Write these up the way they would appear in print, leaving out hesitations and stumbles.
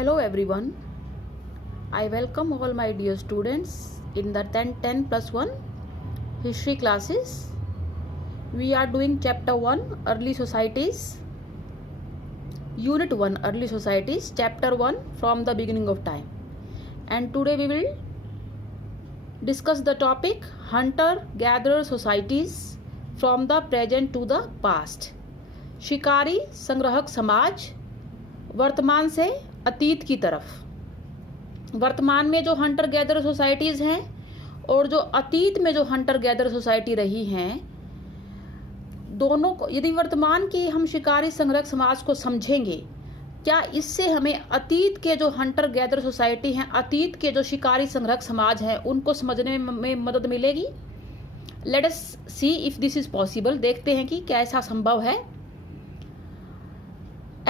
Hello everyone. I welcome all my dear students in the 10 plus 1 history classes. We are doing chapter 1 early societies, unit 1 early societies, chapter 1 from the beginning of time. And today we will discuss the topic hunter gatherer societies from the present to the past. शिकारी संग्रहक समाज वर्तमान से अतीत की तरफ। वर्तमान में जो हंटर गैदर सोसाइटीज़ हैं और जो अतीत में जो हंटर गैदर सोसाइटी रही हैं, दोनों को यदि वर्तमान की हम शिकारी संग्रहक समाज को समझेंगे, क्या इससे हमें अतीत के जो हंटर गैदर सोसाइटी हैं, अतीत के जो शिकारी संग्रहक समाज हैं, उनको समझने में मदद मिलेगी। Let us see if this is possible. देखते हैं कि क्या ऐसा संभव है।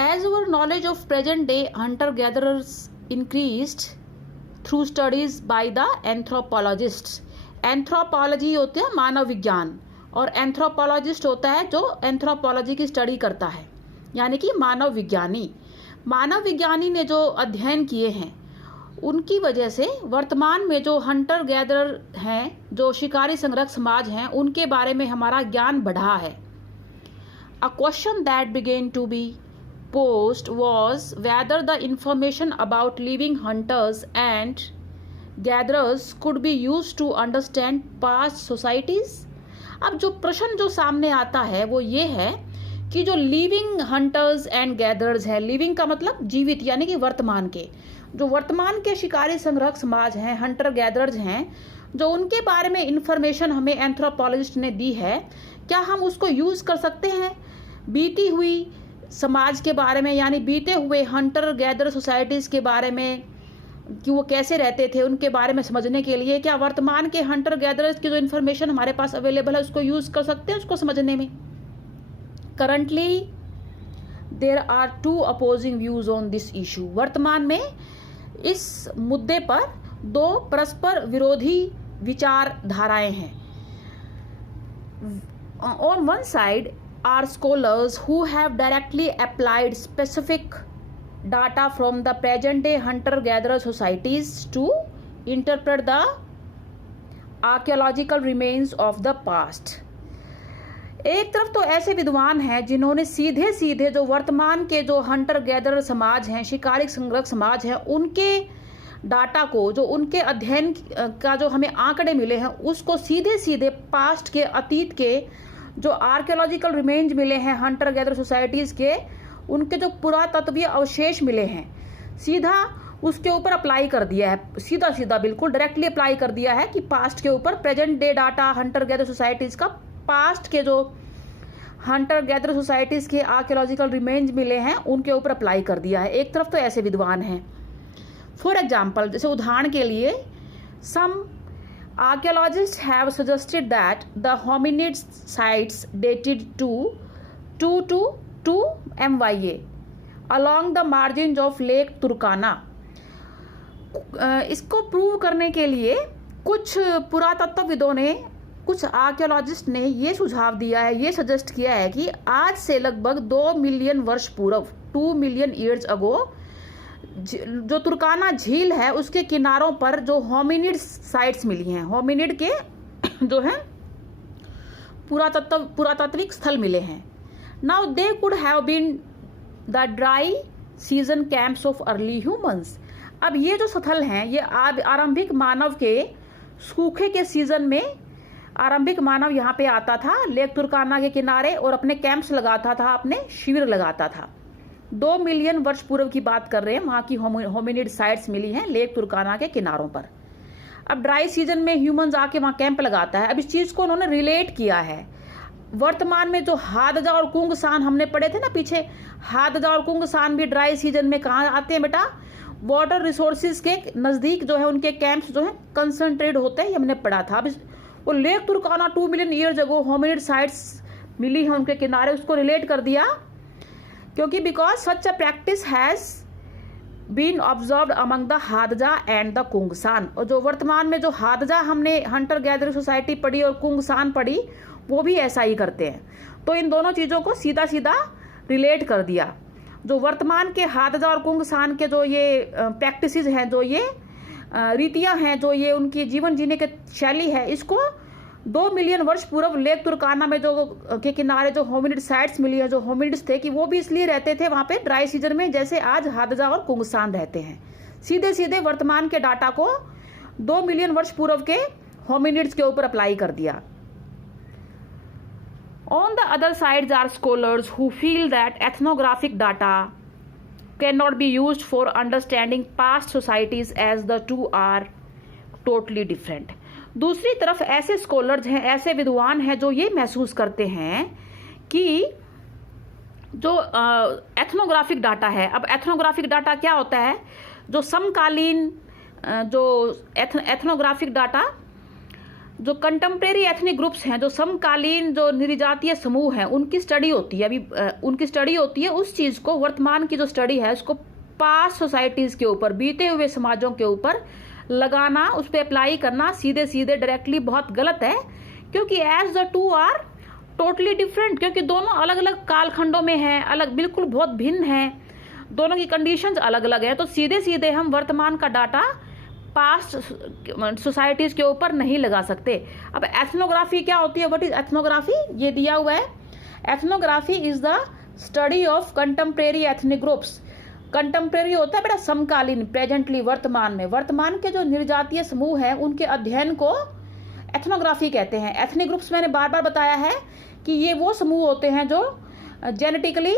As our knowledge of present day hunter gatherers increased through studies by the anthropologists. Anthropology होते हैं मानव विज्ञान और anthropologist होता है जो anthropology की स्टडी करता है, यानी कि मानव विज्ञानी। मानव विज्ञानी ने जो अध्ययन किए हैं उनकी वजह से वर्तमान में जो हंटर गैदरर हैं, जो शिकारी संग्रहक समाज हैं, उनके बारे में हमारा ज्ञान बढ़ा है। A question that began to be posed was whether the information about living hunters and gatherers could be used to understand past societies. अब जो प्रश्न जो सामने आता है वो ये है कि जो लिविंग हंटर्स एंड गैदरर्स है, लिविंग का मतलब जीवित, यानी कि वर्तमान के, जो वर्तमान के शिकारी संग्रहक समाज हैं, हंटर गैदरर्स हैं, जो उनके बारे में इंफॉर्मेशन हमें एंथ्रोपोलॉजिस्ट ने दी है, क्या हम उसको यूज़ कर सकते हैं बीती हुई समाज के बारे में, यानी बीते हुए हंटर गैदर सोसाइटीज़ के बारे में कि वो कैसे रहते थे, उनके बारे में समझने के लिए क्या वर्तमान के हंटर गैदरर्स की जो इन्फॉर्मेशन हमारे पास अवेलेबल है उसको यूज़ कर सकते हैं उसको समझने में। Currently there are two opposing views on this issue. वर्तमान में इस मुद्दे पर दो परस्पर विरोधी विचारधाराएं हैं। On one side are scholars who have directly applied specific data from the present day hunter gatherer societies to interpret the archaeological remains of the past. एक तरफ तो ऐसे विद्वान हैं जिन्होंने सीधे सीधे जो वर्तमान के जो हंटर गैदरर समाज हैं, शिकारी संग्रहक समाज हैं, उनके डाटा को, जो उनके अध्ययन का जो हमें आंकड़े मिले हैं, उसको सीधे सीधे पास्ट के, अतीत के जो आर्कियोलॉजिकल रिमेन्स मिले हैं हंटर गैदर सोसाइटीज़ के, उनके जो पुरातत्वीय अवशेष मिले हैं, सीधा उसके ऊपर अप्लाई कर दिया है। सीधा सीधा बिल्कुल डायरेक्टली अप्लाई कर दिया है कि पास्ट के ऊपर present day data Hunter gather societies का, पास्ट के जो हंटर गैदर सोसाइटीज़ के आर्कियोलॉजिकल रिमेन्स मिले हैं उनके ऊपर अप्लाई कर दिया है। एक तरफ तो ऐसे विद्वान हैं। फॉर एग्जाम्पल, जैसे उदाहरण के लिए, सम archaeologists have suggested that the hominid sites dated to 2 MYA along the margins of Lake Turkana. इसको प्रूव करने के लिए कुछ पुरातत्वविदों ने, कुछ आर्कियोलॉजिस्ट ने ये सुझाव दिया है, ये सजेस्ट किया है कि आज से लगभग 2 मिलियन वर्ष पूर्व, 2 मिलियन ईयर्स अगो, जो तुर्काना झील है उसके किनारों पर जो होमिनिड साइट्स मिली हैं, होमिनिड के जो हैं पुरातात्विक स्थल मिले हैं। Now they could have been the dry season camps of early humans. अब ये जो स्थल हैं ये आरंभिक मानव के सूखे के सीजन में आरंभिक मानव यहाँ पे आता था, लेक तुर्काना के किनारे, और अपने कैंप्स लगाता था, अपने शिविर लगाता था। 2 मिलियन वर्ष पूर्व की बात कर रहे हैं, वहाँ की होमिनिड साइट्स मिली हैं लेक तुर्काना के किनारों पर। अब ड्राई सीजन में ह्यूमंस आके वहाँ कैंप लगाता है। अब इस चीज़ को उन्होंने रिलेट किया है वर्तमान में जो हादजा और कुंगसान हमने पढ़े थे ना पीछे, हादजा और कुंगसान भी ड्राई सीजन में कहाँ आते हैं बेटा, वाटर रिसोर्सिस के नज़दीक जो है उनके कैंप्स जो है कंसंट्रेट होते हैं, हमने पढ़ा था। अब वो lake Turkana 2 million years ago hominid sites मिली हैं उनके किनारे, उसको रिलेट कर दिया क्योंकि because such a practice has been observed among the Hadza and the Kung San. और जो वर्तमान में जो हादजा हमने हंटर गैदर सोसाइटी पढ़ी और कुंगसान पढ़ी, वो भी ऐसा ही करते हैं। तो इन दोनों चीज़ों को सीधा सीधा रिलेट कर दिया। जो वर्तमान के हादजा और कुंगसान के जो ये प्रैक्टिसेस हैं, जो ये रीतियां हैं, जो ये उनकी जीवन जीने की शैली है, इसको 2 मिलियन वर्ष पूर्व लेक तुर्काना में जो के किनारे जो होमिनिड साइट्स मिली है, जो होमिनिड्स थे, कि वो भी इसलिए रहते थे वहाँ पे ड्राई सीजन में जैसे आज हादजा और कुंगसान रहते हैं। सीधे सीधे वर्तमान के डाटा को 2 मिलियन वर्ष पूर्व के होमिनिड्स के ऊपर अप्लाई कर दिया। On the other sides are scholars who feel that ethnographic data cannot be used for understanding past societies as the two are totally different. दूसरी तरफ ऐसे स्कॉलर्स हैं, ऐसे विद्वान हैं जो ये महसूस करते हैं कि जो एथनोग्राफिक डाटा है, अब एथनोग्राफिक डाटा क्या होता है, जो समकालीन जो एथनोग्राफिक डाटा जो कंटेम्प्रेरी एथनिक ग्रुप्स हैं, जो समकालीन जो निर्जातीय समूह हैं, उनकी स्टडी होती है। अभी उनकी स्टडी होती है उस चीज़ को, वर्तमान की जो स्टडी है उसको पास्ट सोसाइटीज़ के ऊपर, बीते हुए समाजों के ऊपर लगाना, उस पर अप्लाई करना सीधे सीधे डायरेक्टली बहुत गलत है, क्योंकि as the two are totally different, क्योंकि दोनों अलग अलग कालखंडों में हैं, अलग बिल्कुल बहुत भिन्न हैं, दोनों की कंडीशंस अलग अलग है। तो सीधे सीधे हम वर्तमान का डाटा पास्ट सोसाइटीज़ के ऊपर नहीं लगा सकते। अब एथनोग्राफी क्या होती है, व्हाट इज एथनोग्राफी, ये दिया हुआ है। Ethnography is the study of contemporary ethnic groups. Contemporary होता है बेटा समकालीन, प्रेजेंटली, वर्तमान में, वर्तमान के जो निर्जातीय समूह हैं उनके अध्ययन को एथनोग्राफी कहते हैं। एथनिक ग्रुप्स मैंने बार बार बताया है कि ये वो समूह होते हैं जो जेनेटिकली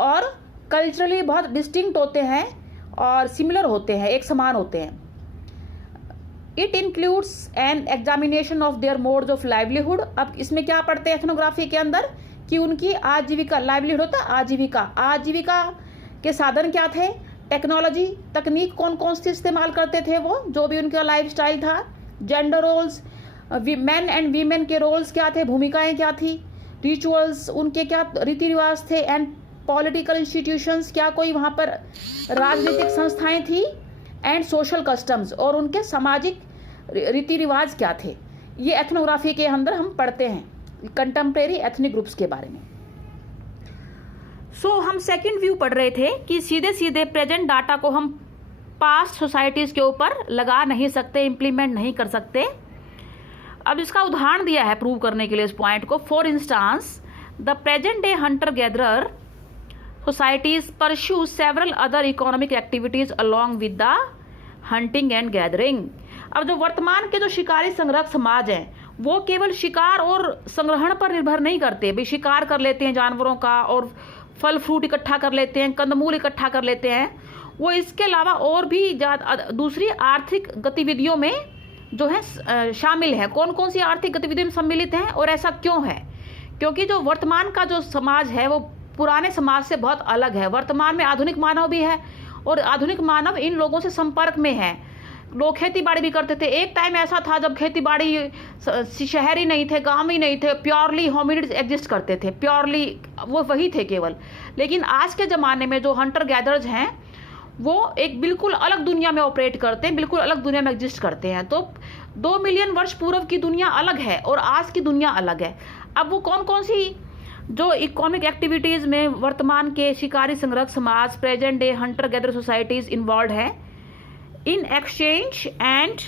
और कल्चरली बहुत डिस्टिंक्ट होते हैं और सिमिलर होते हैं, एक समान होते हैं। It includes an examination of their modes of livelihood. अब इसमें क्या पढ़ते हैं एथनोग्राफी के अंदर, कि उनकी आजीविका, लाइवलीहुड होता है आजीविका, आजीविका के साधन क्या थे, टेक्नोलॉजी, तकनीक कौन कौन सी इस्तेमाल करते थे वो, जो भी उनका लाइफस्टाइल था, gender roles, man and women के रोल्स क्या थे, भूमिकाएं क्या थी, रिचुअल्स उनके क्या रीति रिवाज थे, एंड पॉलिटिकल इंस्टीट्यूशंस, क्या कोई वहाँ पर राजनीतिक संस्थाएं थी, एंड सोशल कस्टम्स, और उनके सामाजिक रीति रिवाज क्या थे। ये एथनोग्राफी के अंदर हम पढ़ते हैं कंटेम्प्रेरी एथनिक ग्रुप्स के बारे में। सो हम सेकंड व्यू पढ़ रहे थे कि सीधे सीधे प्रेजेंट डाटा को हम पास्ट सोसाइटीज़ के ऊपर लगा नहीं सकते, इम्प्लीमेंट नहीं कर सकते। अब इसका उदाहरण दिया है प्रूव करने के लिए इस पॉइंट को। For instance the present day Hunter gatherer societies pursue several other economic activities along with the hunting and gathering। अब जो वर्तमान के जो शिकारी संग्रहक समाज हैं वो केवल शिकार और संग्रहण पर निर्भर नहीं करते, भाई शिकार कर लेते हैं जानवरों का और फल फ्रूट इकट्ठा कर लेते हैं, कंदमूल इकट्ठा कर लेते हैं, वो इसके अलावा और भी दूसरी आर्थिक गतिविधियों में जो है शामिल है। कौन कौन सी आर्थिक गतिविधियों में सम्मिलित हैं और ऐसा क्यों है, क्योंकि जो वर्तमान का जो समाज है वो पुराने समाज से बहुत अलग है। वर्तमान में आधुनिक मानव भी है और आधुनिक मानव इन लोगों से संपर्क में है। लोग खेती बाड़ी भी करते थे। एक टाइम ऐसा था जब खेती बाड़ी शहरी नहीं थे, गाँव ही नहीं थे, प्योरली होमिनिड्स एग्जिस्ट करते थे, प्योरली वो वही थे केवल। लेकिन आज के ज़माने में जो हंटर गैदर्स हैं वो एक बिल्कुल अलग दुनिया में ऑपरेट करते हैं, बिल्कुल अलग दुनिया में एग्जिस्ट करते हैं। तो 2 मिलियन वर्ष पूर्व की दुनिया अलग है और आज की दुनिया अलग है। अब वो कौन कौन सी जो इकोनॉमिक एक्टिविटीज़ में वर्तमान के शिकारी संग्रहक समाज, present day hunter gather societies involve है, in exchange and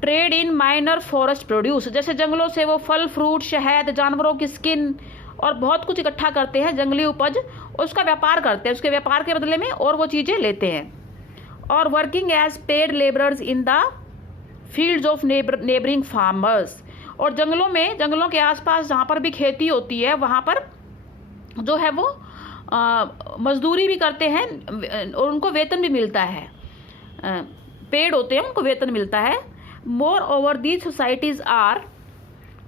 trade in minor forest produce. जैसे जंगलों से वो फल फ्रूट, शहद, जानवरों की स्किन और बहुत कुछ इकट्ठा करते हैं, जंगली उपज, उसका व्यापार करते हैं, उसके व्यापार के बदले में और वो चीज़ें लेते हैं। और working as paid labourers in the fields of neighbouring farmers. और जंगलों में, जंगलों के आसपास जहाँ पर भी खेती होती है वहाँ पर जो है वो मजदूरी भी करते हैं और उनको वेतन भी मिलता है। पेड़ होते हैं, उनको वेतन मिलता है। Moreover these societies are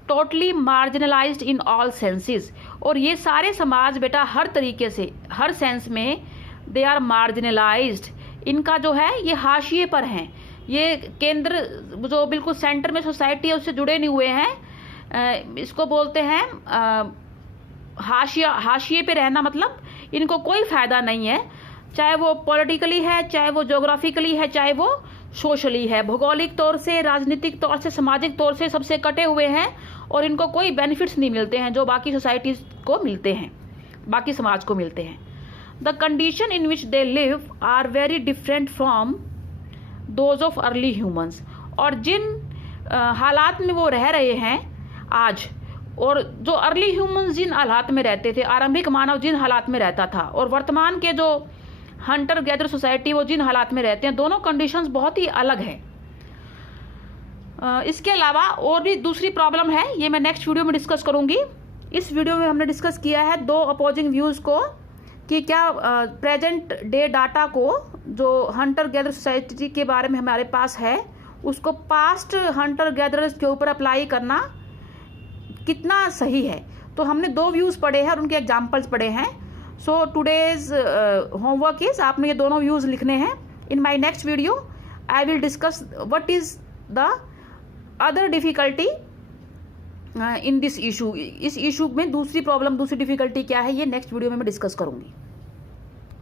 totally marginalised in all senses. और ये सारे समाज बेटा हर तरीके से, हर सेंस में दे आर मार्जिनलाइज्ड। इनका जो है ये हाशिए पर हैं, ये केंद्र जो बिल्कुल सेंटर में सोसाइटी है उससे जुड़े नहीं हुए हैं। इसको बोलते हैं हाशिया। हाशिए पे रहना मतलब इनको कोई फ़ायदा नहीं है, चाहे वो पॉलिटिकली है, चाहे वो ज्योग्राफिकली है, चाहे वो सोशली है। भौगोलिक तौर से, राजनीतिक तौर से, सामाजिक तौर से सबसे कटे हुए हैं और इनको कोई बेनिफिट्स नहीं मिलते हैं जो बाकी सोसाइटीज़ को मिलते हैं, बाकी समाज को मिलते हैं। The condition in which they live are very different from those of early humans. और जिन हालात में वो रह रहे हैं आज, और जो अर्ली ह्यूमंस जिन हालात में रहते थे, आरंभिक मानव जिन हालात में रहता था, और वर्तमान के जो हंटर गैदर सोसाइटी वो जिन हालात में रहते हैं, दोनों कंडीशंस बहुत ही अलग हैं। इसके अलावा और भी दूसरी प्रॉब्लम है, ये मैं नेक्स्ट वीडियो में डिस्कस करूंगी। इस वीडियो में हमने डिस्कस किया है दो अपोजिंग व्यूज़ को, कि क्या प्रेजेंट डे डाटा को जो हंटर गैदर सोसाइटी के बारे में हमारे पास है उसको पास्ट हंटर गैदरर्स के ऊपर अप्लाई करना कितना सही है। तो हमने दो व्यूज़ पढ़े हैं और उनके एग्जाम्पल्स पढ़े हैं। सो टुडेज होमवर्क इज, आपने ये दोनों व्यूज़ लिखने हैं। In my next video I will discuss what is the other difficulty in this issue. इस इशू में दूसरी प्रॉब्लम, दूसरी डिफ़िकल्टी क्या है, ये नेक्स्ट वीडियो में मैं डिस्कस करूँगी।